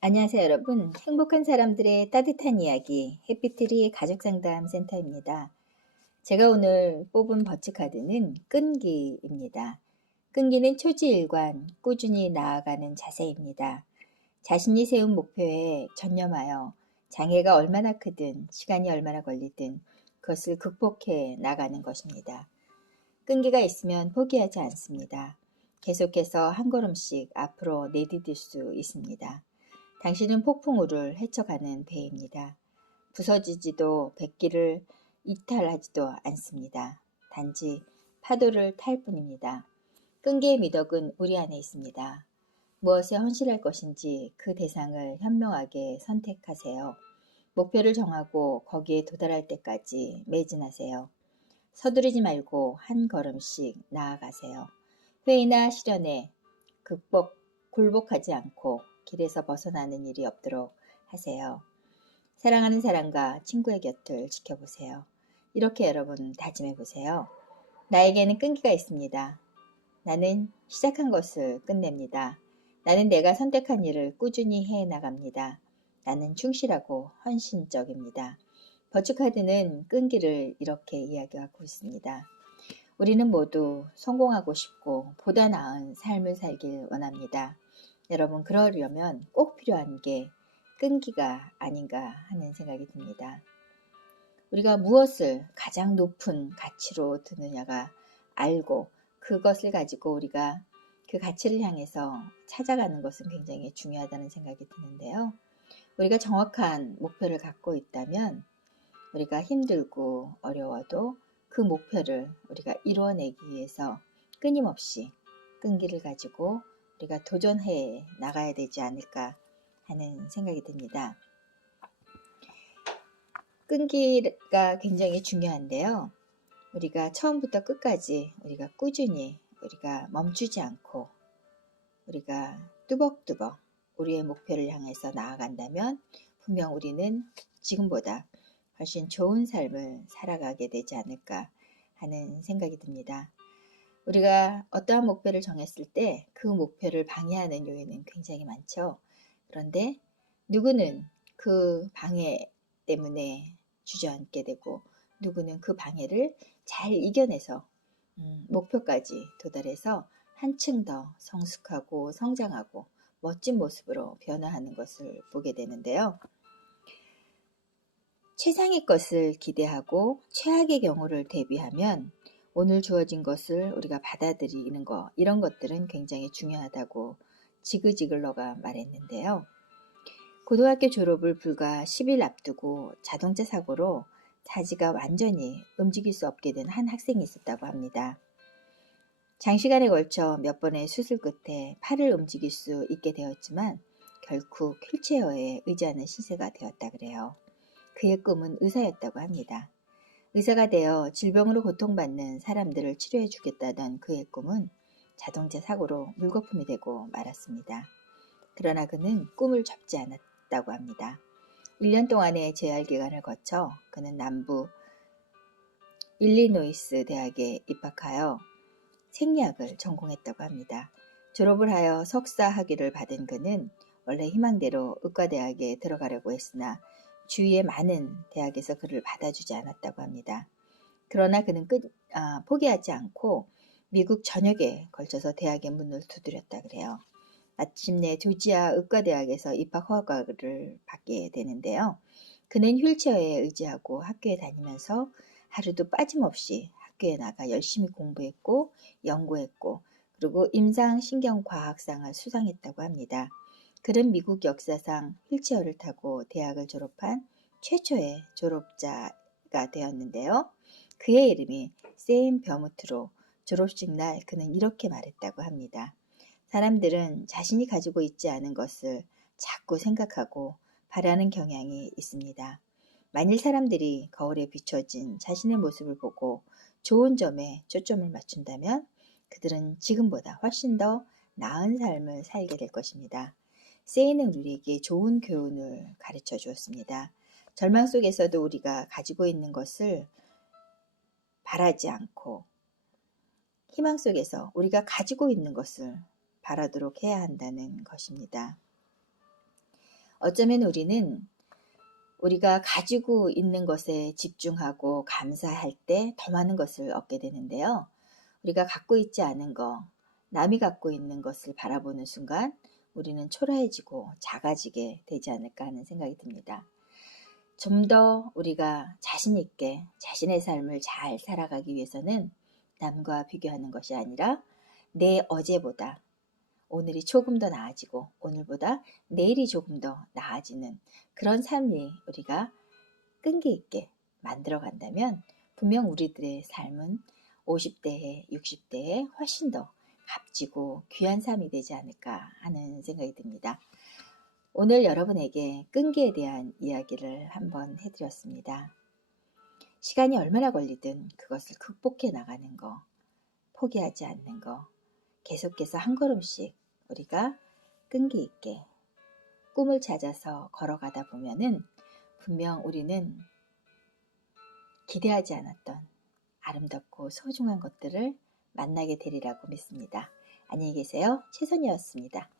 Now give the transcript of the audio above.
안녕하세요, 여러분. 행복한 사람들의 따뜻한 이야기, 해피트리 가족상담 센터입니다. 제가 오늘 뽑은 버치카드는 끈기입니다. 끈기는 초지일관, 꾸준히 나아가는 자세입니다. 자신이 세운 목표에 전념하여 장애가 얼마나 크든 시간이 얼마나 걸리든 그것을 극복해 나가는 것입니다. 끈기가 있으면 포기하지 않습니다. 계속해서 한 걸음씩 앞으로 내디딜 수 있습니다. 당신은 폭풍우를 헤쳐가는 배입니다. 부서지지도 백기를 이탈하지도 않습니다. 단지 파도를 탈 뿐입니다. 끈기의 미덕은 우리 안에 있습니다. 무엇에 헌신할 것인지 그 대상을 현명하게 선택하세요. 목표를 정하고 거기에 도달할 때까지 매진하세요. 서두르지 말고 한 걸음씩 나아가세요. 회의나 시련에 굴복하지 않고 길에서 벗어나는 일이 없도록 하세요. 사랑하는 사람과 친구의 곁을 지켜보세요. 이렇게 여러분 다짐해 보세요. 나에게는 끈기가 있습니다. 나는 시작한 것을 끝냅니다. 나는 내가 선택한 일을 꾸준히 해 나갑니다. 나는 충실하고 헌신적입니다. 버추카드는 끈기를 이렇게 이야기하고 있습니다. 우리는 모두 성공하고 싶고 보다 나은 삶을 살길 원합니다. 여러분, 그러려면 꼭 필요한 게 끈기가 아닌가 하는 생각이 듭니다. 우리가 무엇을 가장 높은 가치로 두느냐가 알고 그것을 가지고 우리가 그 가치를 향해서 찾아가는 것은 굉장히 중요하다는 생각이 드는데요. 우리가 정확한 목표를 갖고 있다면 우리가 힘들고 어려워도 그 목표를 우리가 이루어내기 위해서 끊임없이 끈기를 가지고 우리가 도전해 나가야 되지 않을까 하는 생각이 듭니다. 끈기가 굉장히 중요한데요. 우리가 처음부터 끝까지 우리가 꾸준히 우리가 멈추지 않고 우리가 뚜벅뚜벅 우리의 목표를 향해서 나아간다면 분명 우리는 지금보다 훨씬 좋은 삶을 살아가게 되지 않을까 하는 생각이 듭니다. 우리가 어떠한 목표를 정했을 때 그 목표를 방해하는 요인은 굉장히 많죠. 그런데 누구는 그 방해 때문에 주저앉게 되고 누구는 그 방해를 잘 이겨내서 목표까지 도달해서 한층 더 성숙하고 성장하고 멋진 모습으로 변화하는 것을 보게 되는데요. 최상의 것을 기대하고 최악의 경우를 대비하면 오늘 주어진 것을 우리가 받아들이는 것, 이런 것들은 굉장히 중요하다고 지그지글러가 말했는데요. 고등학교 졸업을 불과 10일 앞두고 자동차 사고로 사지가 완전히 움직일 수 없게 된 한 학생이 있었다고 합니다. 장시간에 걸쳐 몇 번의 수술 끝에 팔을 움직일 수 있게 되었지만 결국 휠체어에 의지하는 시세가 되었다 그래요. 그의 꿈은 의사였다고 합니다. 의사가 되어 질병으로 고통받는 사람들을 치료해 주겠다던 그의 꿈은 자동차 사고로 물거품이 되고 말았습니다. 그러나 그는 꿈을 접지 않았다고 합니다. 1년 동안의 재활 기간을 거쳐 그는 남부 일리노이스 대학에 입학하여 생리학을 전공했다고 합니다. 졸업을 하여 석사 학위를 받은 그는 원래 희망대로 의과대학에 들어가려고 했으나 주위의 많은 대학에서 그를 받아주지 않았다고 합니다. 그러나 그는 포기하지 않고 미국 전역에 걸쳐서 대학의 문을 두드렸다 그래요. 마침내 조지아 의과대학에서 입학 허가를 받게 되는데요. 그는 휠체어에 의지하고 학교에 다니면서 하루도 빠짐없이 학교에 나가 열심히 공부했고 연구했고 그리고 임상신경과학상을 수상했다고 합니다. 그는 미국 역사상 휠체어를 타고 대학을 졸업한 최초의 졸업자가 되었는데요. 그의 이름이 세임 버무트로 졸업식 날 그는 이렇게 말했다고 합니다. 사람들은 자신이 가지고 있지 않은 것을 자꾸 생각하고 바라는 경향이 있습니다. 만일 사람들이 거울에 비춰진 자신의 모습을 보고 좋은 점에 초점을 맞춘다면 그들은 지금보다 훨씬 더 나은 삶을 살게 될 것입니다. 세이는 우리에게 좋은 교훈을 가르쳐 주었습니다. 절망 속에서도 우리가 가지고 있는 것을 바라지 않고 희망 속에서 우리가 가지고 있는 것을 바라도록 해야 한다는 것입니다. 어쩌면 우리는 우리가 가지고 있는 것에 집중하고 감사할 때 더 많은 것을 얻게 되는데요. 우리가 갖고 있지 않은 거, 남이 갖고 있는 것을 바라보는 순간 우리는 초라해지고 작아지게 되지 않을까 하는 생각이 듭니다. 좀 더 우리가 자신 있게 자신의 삶을 잘 살아가기 위해서는 남과 비교하는 것이 아니라 내 어제보다 오늘이 조금 더 나아지고 오늘보다 내일이 조금 더 나아지는 그런 삶이 우리가 끈기 있게 만들어 간다면 분명 우리들의 삶은 50대에 60대에 훨씬 더 값지고 귀한 삶이 되지 않을까 하는 생각이 듭니다. 오늘 여러분에게 끈기에 대한 이야기를 한번 해드렸습니다. 시간이 얼마나 걸리든 그것을 극복해 나가는 거, 포기하지 않는 거, 계속해서 한 걸음씩 우리가 끈기 있게 꿈을 찾아서 걸어가다 보면은 분명 우리는 기대하지 않았던 아름답고 소중한 것들을 만나게 되리라고 믿습니다. 안녕히 계세요. 최선이었습니다.